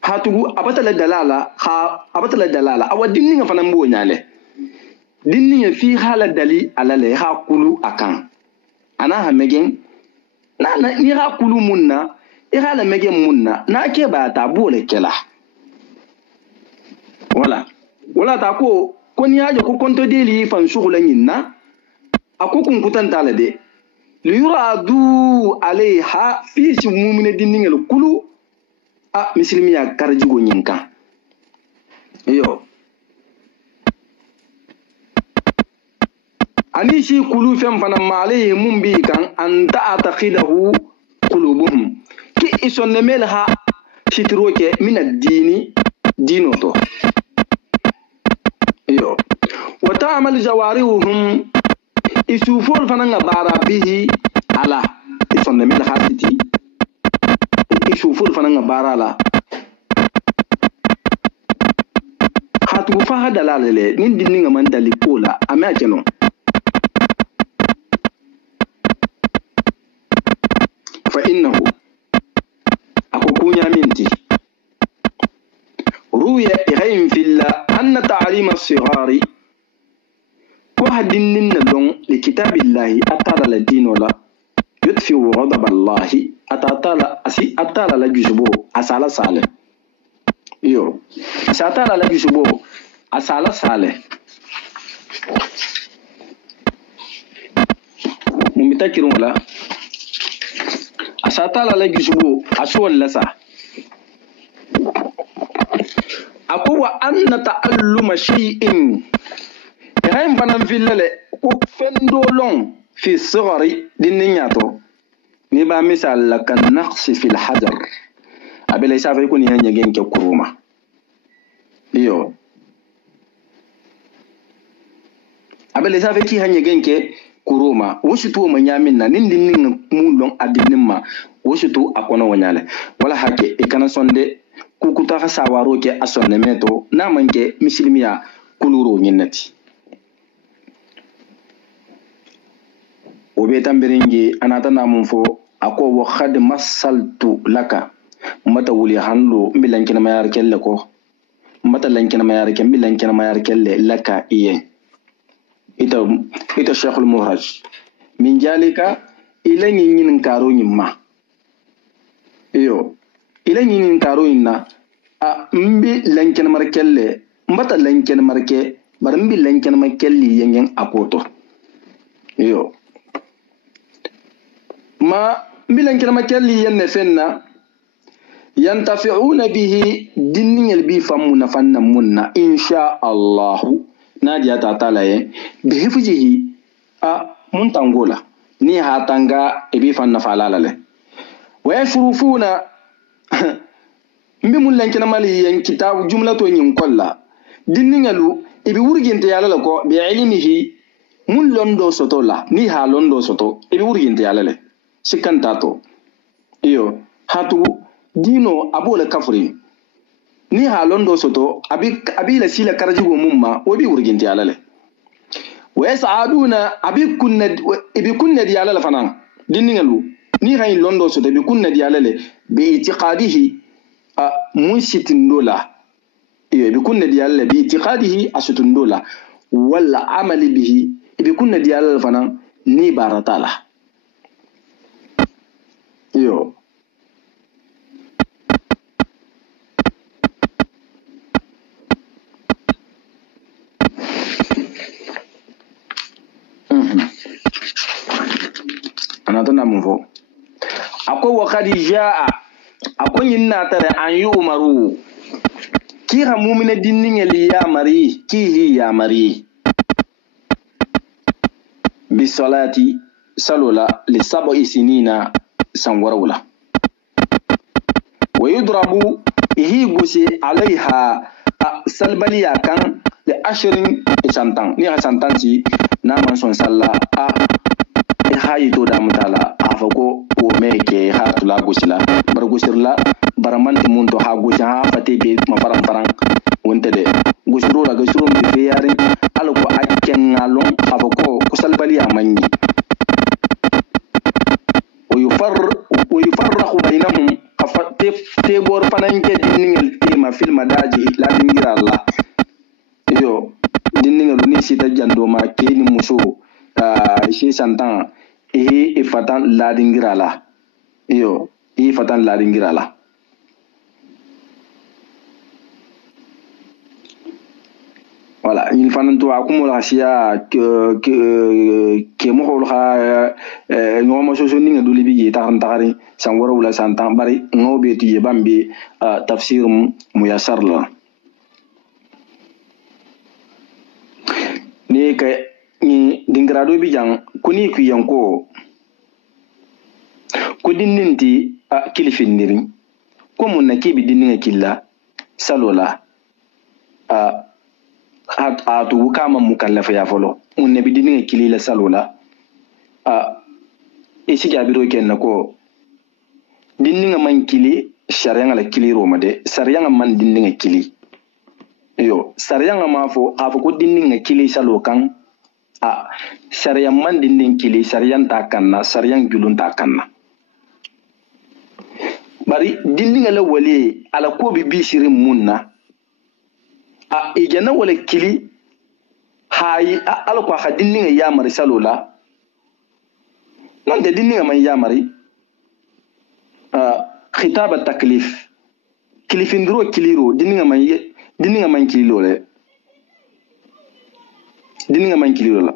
hatugu abatala dalala awadinni nga fanan bo nyale dinni ya fi hala dali alale ha kulu akan ana ha megen na ni ha kulu munna hala megen munna na ke ba ta bole kela wala ta ko ni haje ko konto deli fan shughula nyinna akukun kutan talade li yuradu alaiha fi mu'mina dinni ngel kulu mislimi ya karjigo nyinka iyo ani shi kulu fem fana male mun bi kan an ta'taqidahu qulubuhum ki isonne melha shitroke min ad-dini dinoto iyo wa ta'mal jawarihuhum isuful fana ngabara bihi ala isonne melha siti isuful fana ngabara la hatu fa hadalalele nin dinni ngaman dali kola ama keno فإنه أكون يامنتي روي غيم في الله أن تعليم الصغار واحد لون لكتاب الله أطال الدين ولا يطفئ غضب الله أتالا لا جسبو أسالا سالة يو أتالا لا جسبو أسالا سالة ممتكرون ولا أتالا لا جسبو أسوال لسا أقوى أن تعلم شيء هاي بنام في الليل وفندولون في الصغر دينياتو نبا مثال لك النقص في الحجر أبي ليس يكون ينجين كروما يو أبي ليس في ينجين كروما وشتو من يامنا نين مولون أدينما وشتو أكون ونياله ولا حكي إكنا سندي كوكوتا ساوارو كي أسون نميتو نامنك مسلميا كلورو نينتي وبيتم برينجي أنا تنامون فو أكو وخد مسلتو لك متى ولي هنلو ملانكنا ما ياركل لكو متى لانكنا ما ياركل ملانكنا ما ياركل لك إيه إتا الشيخ المهرج من ذلك إلى نين كارو نما إيو إلى نين كارو إنا مبي لانكنا مركل متى لانكنا مركل برمبي لانكنا مركل ينين أكوتو إيو ما ملان كلمة كلي ينفنا ينتفعون به دين البي فمنا فنا منا إن شاء الله نادي تعالى بحفظه منتنقولا ني هاتنغا إبي فنا فعلالا له ويشرفون ملان كلمة لي كتاب جملة ينقلا دين الو إبي ورجين تيالا لكو بعلمه من لندو سوتو لا ني ها لندو سوتو إبي ورجين تيالا له sikantato iyo hatu dino abole kafri ni halondo soto abi la sila karajigo mumma obi urginti alale wa yasaduna abi kunna di alale fanan dinningalu ni hay londo soto bi kunna di alale bi itiqadihi munsitin dola iyo bi kunna di alale bi itiqadihi asutun dola wala amali bihi bi kunna di alale fanan ni baratala yo anatona mvo ako wakati jaa ako nyinna tare an yu umaru ki ha mumina dinninge li ya mari ki hi ya mari bi salati salula li sab'i sinina sanwarawla ويضرب هيغوسي عليها سلبليا كان لأشرين سنتان نيها سنتانتي نامان سون سلا هاي تو دامتالا أفكو وميكي هاتولا غوسيلا برغوسيرلا برمانتي مونتو ها غوسي ها فتيكي مفران فران وانتدي غوسيرو لا غوسيرو مبيفيارين ألوكو أكين نالون أفكو كسلبليا ماني ويفرق بينهم تبور فنانجي دينيل تيما فيلم داجي لا دينغير الله يو دينيل ني سيتا جاندو ما كيني موسو شي سانتان فتان لا دينغير الله يو فتان لا دينغير الله voilà il fanan to akumula sia ke mo hol ha ngoma so so ninga duli bigi taran tari san wara wala san tambari ngobe ti bambi tafsir muyassar la ni ka ni dingrado bi jang kuni ku yanko ko dinninti kilifin nirin ko mun nakibi dinninga killa salola atu kama mukallafa ya folo mun nabi dinninga kilila salola isi jabiro kenna ko dinninga man kili sharyanga la kili roma de sharyanga man dinninga kili yo sharyanga mafo afo ko dinninga kili salo kan sharyang man dinning kili sharyan ta kanna sharyang julun ta kanna bari dinninga la wali ala ko bi bishirin munna igena wala kili hay ala ko ha dinninga ya mar salola non de dinninga man yamari khitab at taklif kilifindro kiliro dinninga man kiliro le dinninga man kiliro la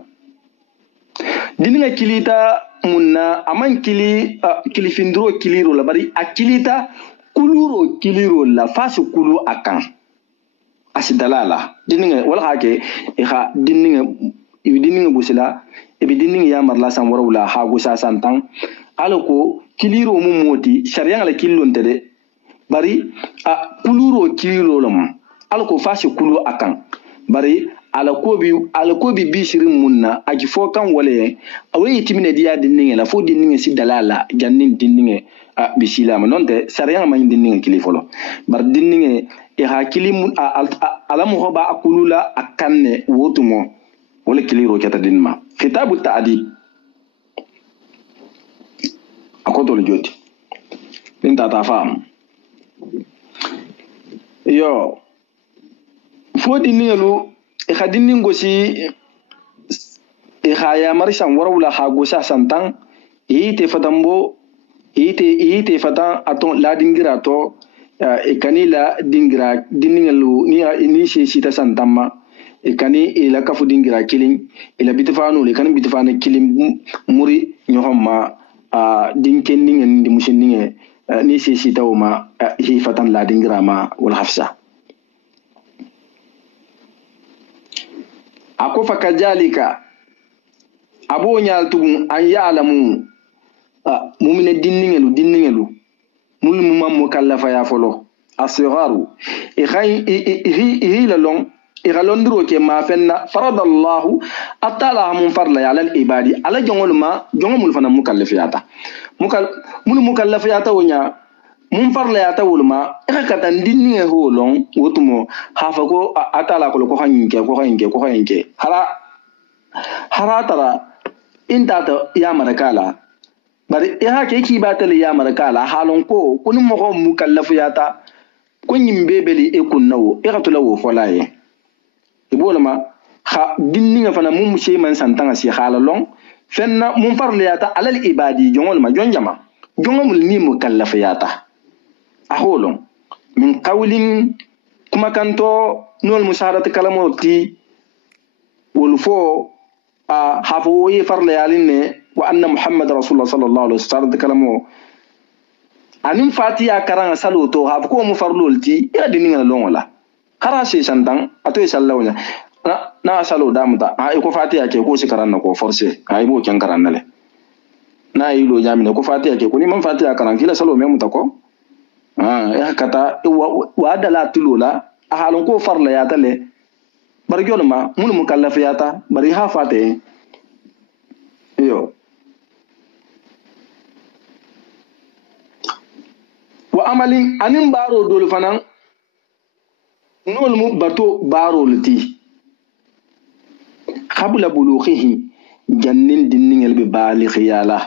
dinninga kilita munna aman kilifindro kiliro la bari akilita kuluro kiliro la fasu kulu akan asidalala dinninga wala hake dinninga busila ebi dinninga yamar la san warawla hago sa santan alako kiliro mum moti sharia la kilon tede bari kuluro kiliro lam alako fasu kulu akan bari alakobi bishirin munna aji fo kan wale awayi timine diya dinninga la fo dinninga si dalala jannin dinninga bisilama nonte sharia ma dinninga kilifolo bar dinninga hakili alamu hoba akulula akanne wotumo wala kiliro kata dinma kitabu ta'dib akoto le joti binta ta fam yo fo dinningalu khadinin gosi khaya marisan warawla ha gosa santan yite fatambo yite fatan aton la dingira to kanila dingira dinningalu ni sita santama kani ila kafu dingira kilin ila bitfanu le kan bitfanu kilin muri nyohama dinkendinga ndi mushinninge ni sita uma hi fatan la dingira ma wal hafsa ako fakajalika abo nyal tugun an ya'lamu mu'mina dinningelu mulmu mam mukallafa ya folo asgharu la long igalondro ke ma fenna faradallahu atala mun farla ya lal ibadi ala jongol fana mukallafiyata mukallafiyata wonya mun farla ya tawulma kata dinninge holon wotumo hafa ko atala ko hanke hara tara inta ya marakala bari ke ki batale ya marakala halon ko kunin mo mukallafiyata kunyin bebeli e kunnawo katula wo folaye ibolama dinninga fana mun mushe man santanga si halalon fenna mun farla ya ta alal ibadi jongol ma jonjama jongomul ni mukallafiyata aholon min qawlin kuma kanto nol musharat kalamoti wolfo hafo yi farla yalinne wa anna muhammad rasulullah sallallahu alaihi wasallam kalamo anin fatiya karanga saloto hafo ko mu farlolti ira dininga longola kara se sandan ato sallawnya na salo damuta ko fatiya ke ko sikaranna ko force ay bo ken karanna le na yi lo jamina ko fatiya ke ko ni man fatiya karan kila salo me mutako kata wa dala tulula halon ko farla ya tale bar jolma mun mukallafiyata bari ha fate yo wa amalin anin baro dol fanan nol mu bato baro lati qabla bulughihi jannin dinningel bi balighiyala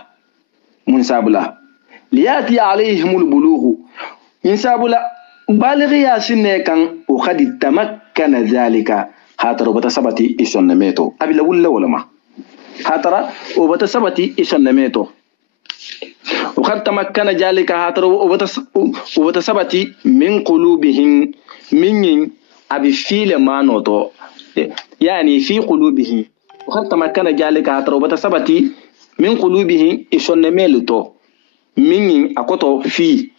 mun sabula liyati alayhimul bulughu in sabula balighiya sinne kan o khadi tamakkana zalika hatara bata sabati isonna meto abila wala ma hatara o bata sabati isonna meto o khad tamakkana zalika hatara o bata sabati min qulubihim min abi fil manoto yani fi qulubihim o khad tamakkana zalika hatara o bata sabati min qulubihim isonna meluto min akoto fi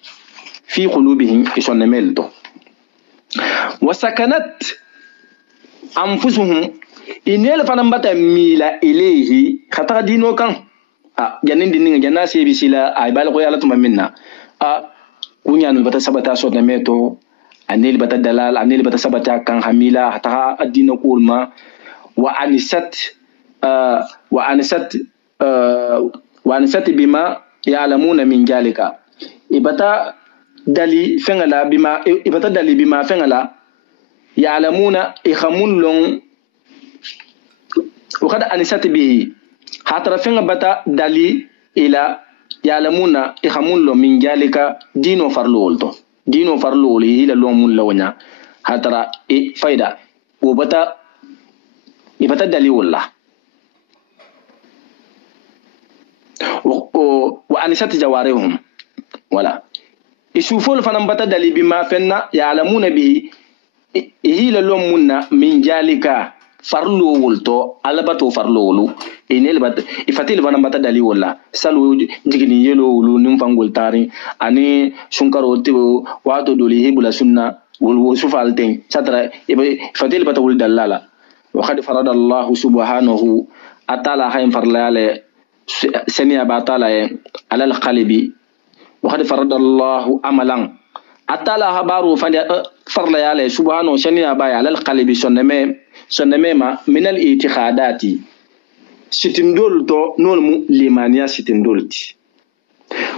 qulubihim isonna melto wasakanat anfusuhum inel fanambata mila ilayhi khata dino kan janin dininga janna sebi sila ay bal ko yalla tuma minna kunyanu bata sabata so na meto anil bata dalal anil bata sabata kan hamila hata adino kulma wa anisat bima ya'lamuna min jalika ibata dali fengala bima fengala ya'lamuna ikhamun long وقد أنست به حتى فين بتا دالي إلى يعلمون إخمون له من ذلك دينو فرلولتو دينو فرلولي إلى لوم لونا حتى فايدة وبتا يبتا دالي والله وأنست جوارحهم ولا يشوفوا فنم بتدلي بما فينا يعلمون به هي لهم منا من ذلك farlo wolto alabato farlo wolu enel bat ifatil bana bata dali wala salu jigini yelo wulu nim fangol tari ani sunkaro tibo wato doli hibula sunna wol sufal ten chatra ifatil bata wol dalala wa qad farada allah subhanahu atala haym farlale saniya batala ala alqalbi wa qad farada allah amalan atala habaru farla yale subhanahu saniya ba ala alqalbi sonnemema min al-i'tiqadati sitindol to nolmu limaniya sitindolti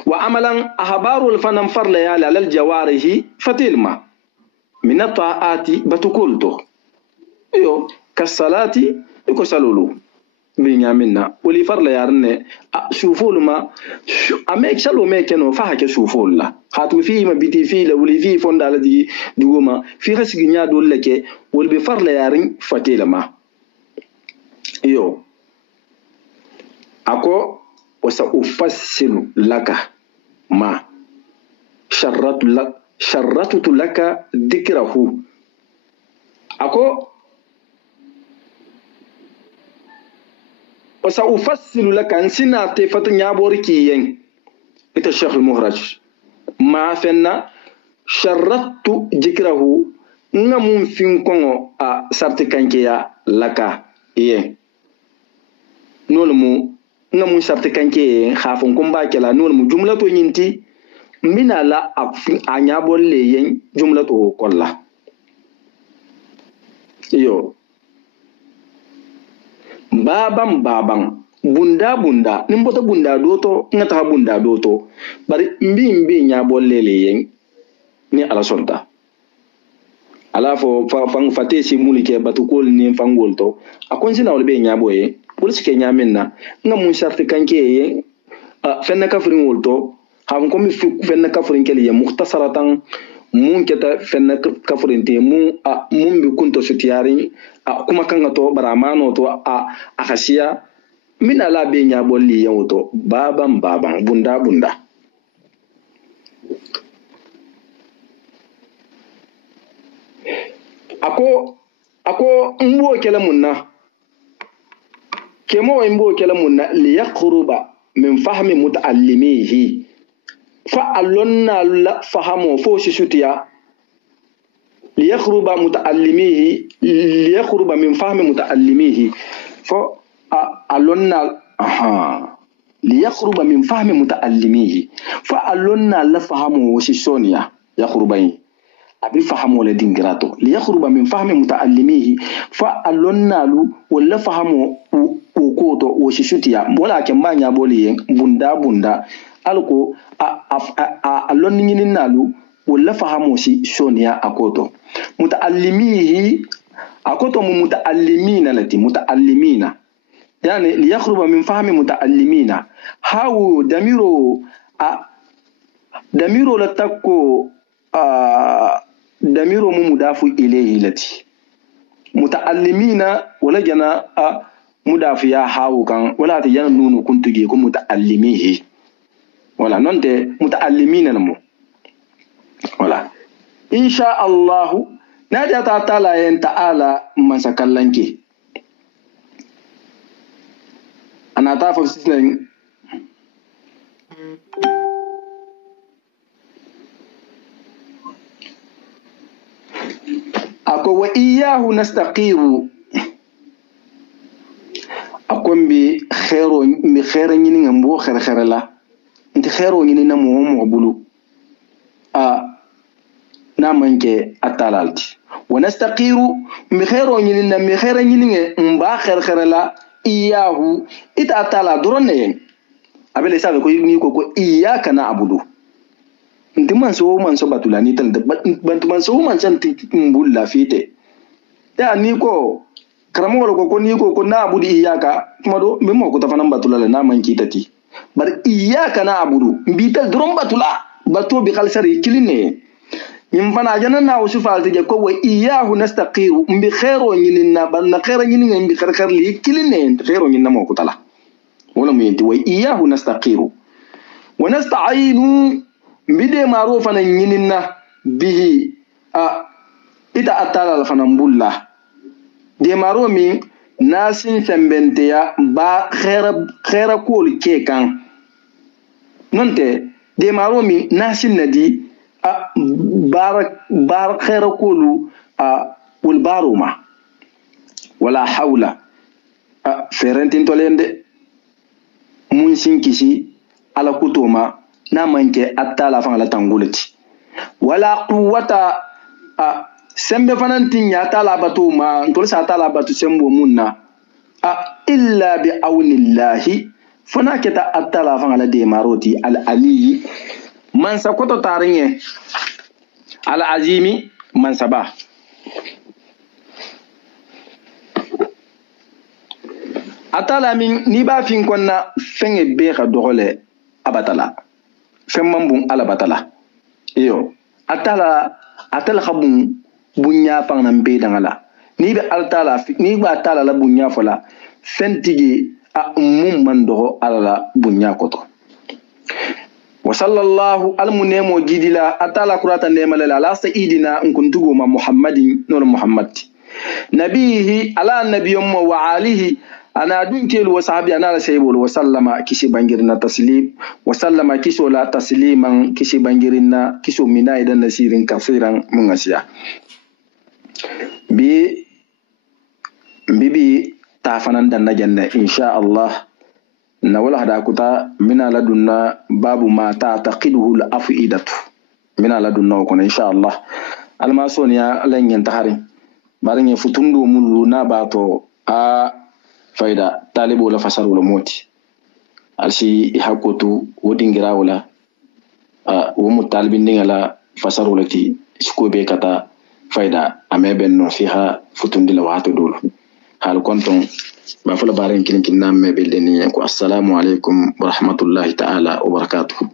wa amalan ahbaru al-fanam farla ya ala al-jawarihi fatilma min at-ta'ati batukulto yo kasalati iko salulu binya minna wali farla yarne shuful ma amek salo mekeno fa hake shuful la hatu fi ma biti fi la wali fi fonda la di digoma fi rasigi nya do leke wal be farla yarin fatela ma yo ako wasa ufassilu laka ma sharratu laka dhikrahu ako وسأفصل لك عن سنة فتنيا بوركيين إنت الشيخ المهرج ما فينا شرطت ذكره نمون فينكم سرتكانكيا لك إيه نولمو نمون سرتكانكيا خافنكم باكلا نولمو جملة ينتي من لا أنيا بوليين جملة كلها يو babam bunda nimboto bunda doto ngata bunda doto bari mbi nya bollele yen ni ala sonta ala fo fang fatesi mulike batukol ni fangolto akon sina wol be nya boye polisi nya minna ngamun sarti kanke yen fenna kafrin wolto ham ko mi fenna kafrin kele yen mukhtasaratan mun keta fenna kafrin te mun bi kunto sutiyari kuma kanga to baramano to akasiya min ala be nya bolli yawto babam bunda ako mbo kala munna kemo mbo kala munna li yaqruba min fahmi muta'allimihi fa alonna la fahamo fo sisutiya ليخرب من فهم متعلميه فألونا ليخرب من فهم متعلميه فألونا لفهمه وشيشونيا يخربين أبي فهمه لدينغراتو ليخرب من فهم متعلميه فألونا ولا فهمه وكوتو وشيشوتيا ولكن ما نيابولي بندا ألكو ألوني نالو ولا فهمه شيشونيا أكوتو متعلميه أكوتو متعلمين التي متعلمين يعني ليخرب من فهم متعلمين هاو دميرو لتكو دميرو مضاف إليه التي متعلمين ولا جنا مضاف يا هاو كان ولا تجنا نونو كنت جيكم متعلميه ولا ننت متعلمين نمو ولا إن شاء الله نجا تعالى تعالى مسكالنكي أنا تعرف سيسلين أكو وإياه نستقير أكون بخير ينين مبو خير لا أنت خير ينين مو مقبولو namanke atalalti wanastaqiru mikhairu nyinina mikhaira nyininge mba khairala iyahu ita atala drone abele sabe ko ni ko iyaka na abudu ndiman so batulani tan bantuman so man santi mbulla fite ya ni ko karamo ko ni ko na abudu iyaka tumado memo ko tafanan batulala namanki tati bar iyaka na abudu mbita dron bato bi khalsari kiline ينفنا جننا وشوف تيجي كوا إياه نستقير بخير ونينا بنا خير ونينا بخير لي كلنا خير ونينا ما كتلا wala mu yenti wa iyyahu nastaqiru wa nasta'inu bide maro fana nyinina bihi ita atala fana mbulla de maro mi nasin fembente ya ba khaira kol ke kan nonte de maro mi nasin nadi bar khaira kolu wal baruma wala hawla ferentin tolende mun sin kisi ala kutoma na manke atala fan la tangulati wala quwwata sembe fanantin ya tala batuma ntol sa tala batu sembo munna illa bi awnillahi fana keta atala fan la de maroti al ali man sakoto tarinye al azimi man sabah atala min ni ba fin konna fenge be ka dogole abatala femman bun ala batala iyo atala khabun bunya pang nan be dangala ni be altala ni ba atala la bunya fola fentigi mum man dogo ala bunya koto wa sallallahu almunemo jidila atala kurata nemala la sayidina kuntugo ma muhammadin nur muhammad nabihi ala nabiyum wa alihi ana dunkel wa sahabi ana la sayyibul wa sallama kishi bangirna taslim wa sallama kisho la tasliman kishi bangirna kisho mina idan nasirin kafiran mun asiya bibi tafanan dan najanna insha Allah na wala hada kuta mina ladunna babu ma taqiduhu al afidatu mina ladunna ko insha Allah almasoniya lanyen tahari barin futundo mulu na bato faida talibo la fasaru la moti alsi hakotu wodingira wala wo mutalbin dingala fasaru lati skobe kata faida ameben no fiha futundi la wato dolo hal konton ba fula barin kin nam me beldeni ko assalamu alaikum wa rahmatullahi ta'ala wa barakatuh